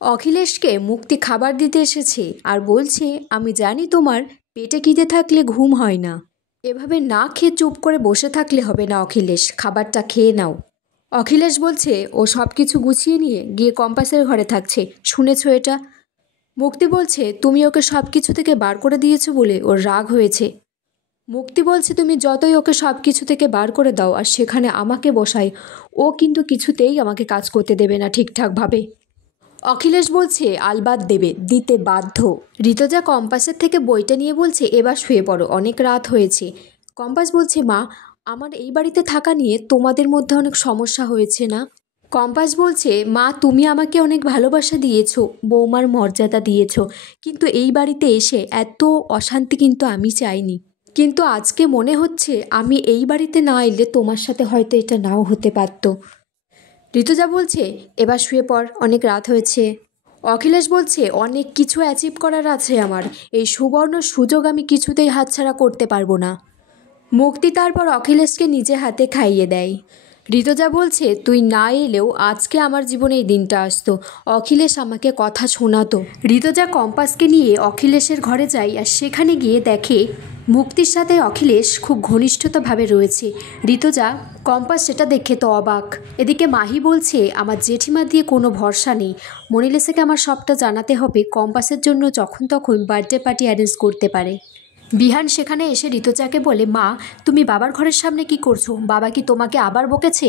অখিলেশকে মুক্তি খাবার দিতে এসেছে আর বলছে, আমি জানি তোমার পেটে খিদে থাকলে ঘুম হয় না। এভাবে না খেয়ে চুপ করে বসে থাকলে হবে না অখিলেশ, খাবারটা খেয়ে নাও। অখিলেশ বলছে ও সব কিছু গুছিয়ে নিয়ে গিয়ে কম্পাসের ঘরে থাকছে। শুনেছো এটা? মুক্তি বলছে তুমি ওকে সব কিছু থেকে বার করে দিয়েছো বলে ওর রাগ হয়েছে। মুক্তি বলছে তুমি যতই ওকে সব কিছু থেকে বার করে দাও আর সেখানে আমাকে বসাই, ও কিন্তু কিছুতেই আমাকে কাজ করতে দেবে না ঠিকঠাকভাবে। অখিলেশ বলছে আলবাত দেবে, দিতে বাধ্য। ঋতজা কম্পাসের থেকে বইটা নিয়ে বলছে এবার শুয়ে পড়ো, অনেক রাত হয়েছে। কম্পাস বলছে মা, আমার এই বাড়িতে থাকা নিয়ে তোমাদের মধ্যে অনেক সমস্যা হয়েছে না? কম্পাস বলছে মা, তুমি আমাকে অনেক ভালোবাসা দিয়েছো, বৌমার মর্যাদা দিয়েছো, কিন্তু এই বাড়িতে এসে এত অশান্তি কিন্তু আমি চাইনি। কিন্তু আজকে মনে হচ্ছে আমি এই বাড়িতে না এলে তোমার সাথে হয়তো এটা নাও হতে পারতো। ঋতুজা বলছে এবার শুয়ে পড়, অনেক রাত হয়েছে। অখিলেশ বলছে অনেক কিছু অ্যাচিভ করার আছে আমার, এই সুবর্ণ সুযোগ আমি কিছুতেই হাতছাড়া করতে পারবো না। মুক্তি তারপর অখিলেশকে নিজে হাতে খাইয়ে দেয়। ঋতুজা বলছে তুই না এলেও আজকে আমার জীবনে এই দিনটা আসতো, অখিলেশ আমাকে কথা শোনাতো। ঋতুজা কম্পাসকে নিয়ে অখিলেশের ঘরে যায় আর সেখানে গিয়ে দেখে মুক্তির সাথে অখিলেশ খুব ঘনিষ্ঠতাভাবে রয়েছে। ঋতুজা কম্পাস সেটা দেখে তো অবাক। এদিকে মাহি বলছে আমার জেঠিমা দিয়ে কোনো ভরসা নেই, মনিলেসাকে আমার সবটা জানাতে হবে, কম্পাসের জন্য যখন তখন বার্থডে পার্টি অ্যারেঞ্জ করতে পারে। বিহান সেখানে এসে ঋতুজাকে বলে মা, তুমি বাবার ঘরের সামনে কি করছো? বাবা কি তোমাকে আবার বকেছে?